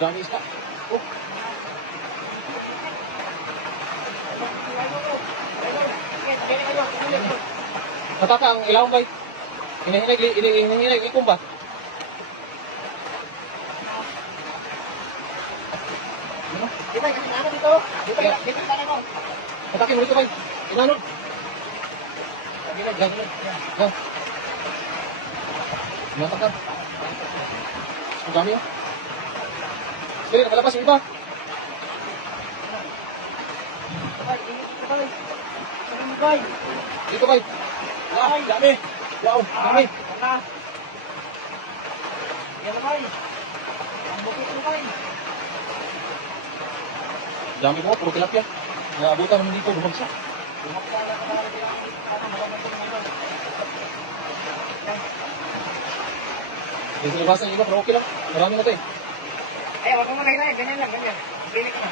Dami isda. Oh. Nataka ang ilaw ba? Hinahinag ikom ba? Di ba, kasi ano dito? Dito ka na mo. Nataki mo dito ba? Inanod. Yan. Yan. Nataka. Ang dami oh. Sige, nakalabas yung iba. Dito bay. Dami. Wow, dami. Yan bay. Ang bukit mo bay. Dami ko, puro tilapia. Naabutan naman dito, bumagsak. Yung sinabasan yung iba, pero okay lang. Marami na ito eh. Ay, wag mo magay-gay. Ganyan lang, ganyan. Pili ka na.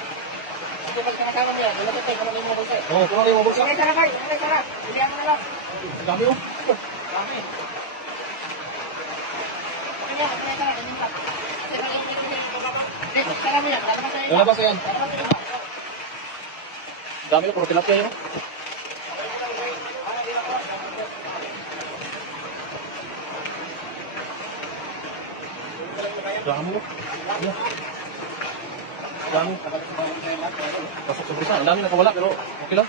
Ito pag kasama mo yan, wala tayo, kung ano yung mga bulsa. Oo, kung ano yung mabagsak. Okay, sarap bay. Okay, sarap. Pilihan mo na lang. Ang dami oh. Dami. Okay, okay, sarap. Ganyan lang. Kasi maliit ko yan. Dito, sarap mo yan. Lalabas na yan. Lalabas na yan. Lalabas na yan. Dami na, puro tilapia yun. Dami mo. Dami. Pasok sa brisa. Ang dami nakawala pero okay lang.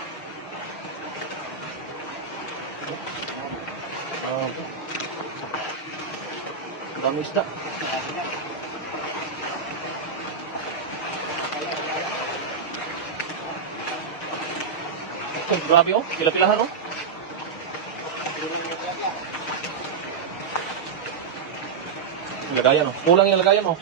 Ang dami isda. Grabe oh. Pila-pilahan oh. Lagayan oh. Kulang yung lagayan oh.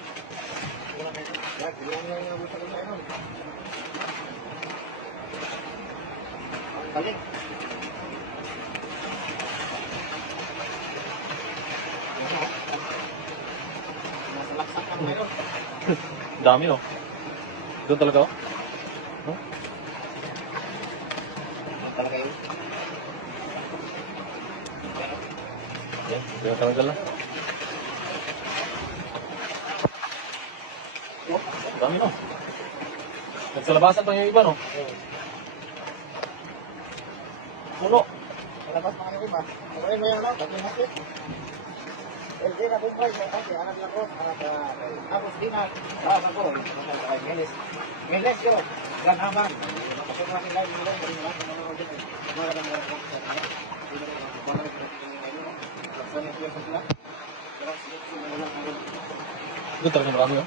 Balik. Nasa laksak ka meron. Dami oh. Doon talaga oh. No? Talaga yun. Yan, yan tanggal na. Oh, dami no. Nagsalabasan pa yung iba no. Puno. Malabas pa kayo iba. Okay, may ano, bagay natin. LG na bumbay, may kasi anak niya ko, anak tapos din na, ako, Melis. Melis yun, ganaman. Kasi mga nila, nila, nila, Doon talaga marami oh.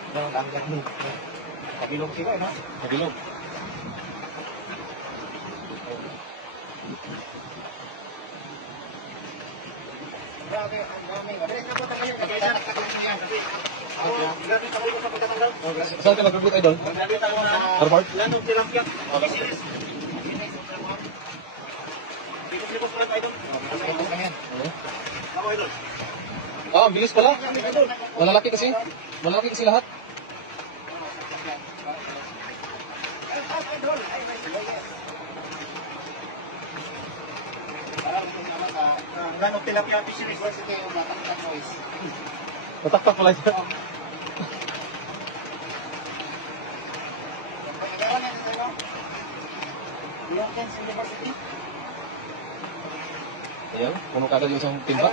Kabilog sila, no? Nabilog. Grabe, ang dami. Mabilis na po tayo. Kailangan nakakita yan. Grabe pa kayo sa pagtatanggal. Saan ka nag-recruit idol? Grabe tayo na Harvard? lanong tilapia. Dito po tayo idol. Ako idol. Ah, ang bilis pala. Malalaki kasi. Malalaki kasi lahat. Lanong tilapia fisheries. Kasi kayo mataktak boys. Nataktak pala ito. Ayan, puno kagad yung isang timba.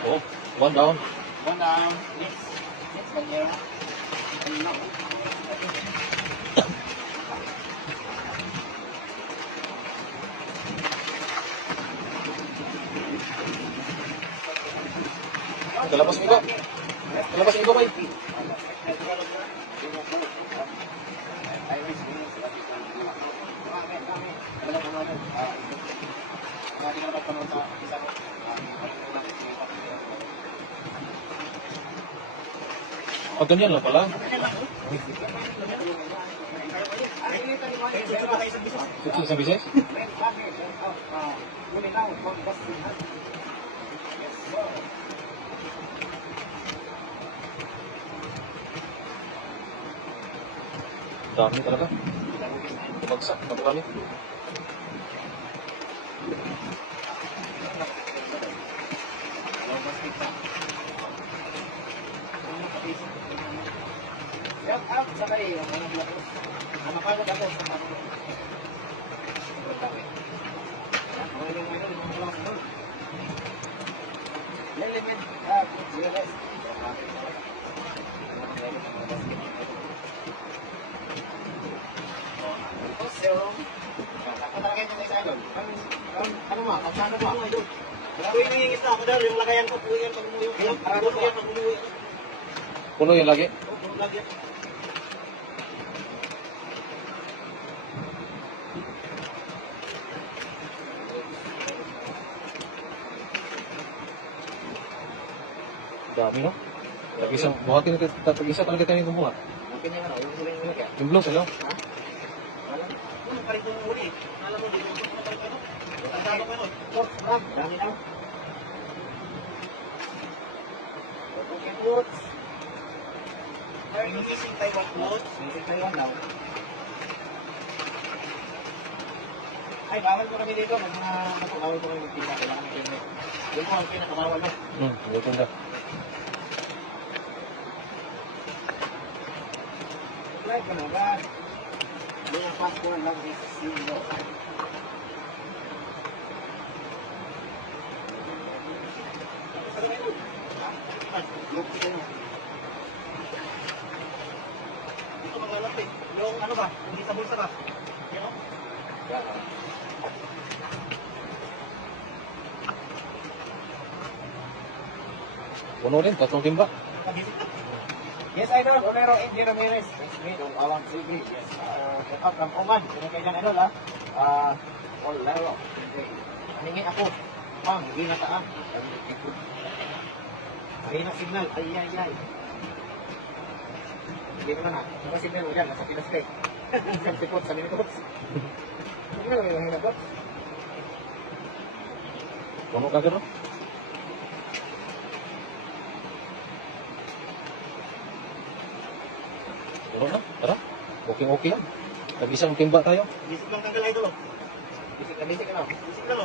Oh, one down. One next. Next one here. Kalabas mo iba. Kalabas mo iba, bay. Pag ganyan lang pala. Sukses sa business? Dami talaga. Bagsak, napakarami. Shout out sa kayo, mga vloggers. Napagod ako sa mga sobrang dami. Mga vloggers doon. Lilimin. Sila guys. So, ako talaga yung isa idol. Ano mo? Kapsano mo? Wala ko yung nangingis na ako dahil yung lagayan ko, puwi yan pag umuwi. Parado ko yan pag umuwi. Puno yun lagi. Oo, lagi yan. Dami, no? Tag-isa, buhatin natin, tag-isa talaga tayo yung kumuha. Mungkin yung ano, yung huli yung kaya. Yung blows, ano? Ha? Wala. Ano pa rin yung huli? Alam mo, dito ko pa rin ano? Ang dami ko ano? Sobrang dami na. Okay, clothes. Are you using Taiwan clothes? Using Taiwan now. Ay, bawal ko kami dito. Bawal ko kami magpisa. Kailangan kami pinag. Yun po ang pinakabawal na. Gutom na. Like ko na ba? Yung passport lang is zero. Ito maglalap eh. Yung ano ba? Hindi sa bulsa ba? Yan o? Puno din, tatlong timba. Yes, Idol. Romero Indy Ramirez. Thanks me. Don't awang sige. Yes. Shout out from Oman. Kaya kayo dyan, Idol, ha? All laro. Maningin ako. Pang, hindi na taan. Mahina signal. Ay, ay, ay. Hindi naman ha. Ano signal mo dyan? Nasa Pinas Bay. Sa sipot, sa minikots. Signal mo yung mahina bots. Puno ka, sir, no? Puno na, tara. Okay yan. Tag-isang timba tayo. Bisik lang tanggal, Idol. Bisik na, bisik na. Bisik na,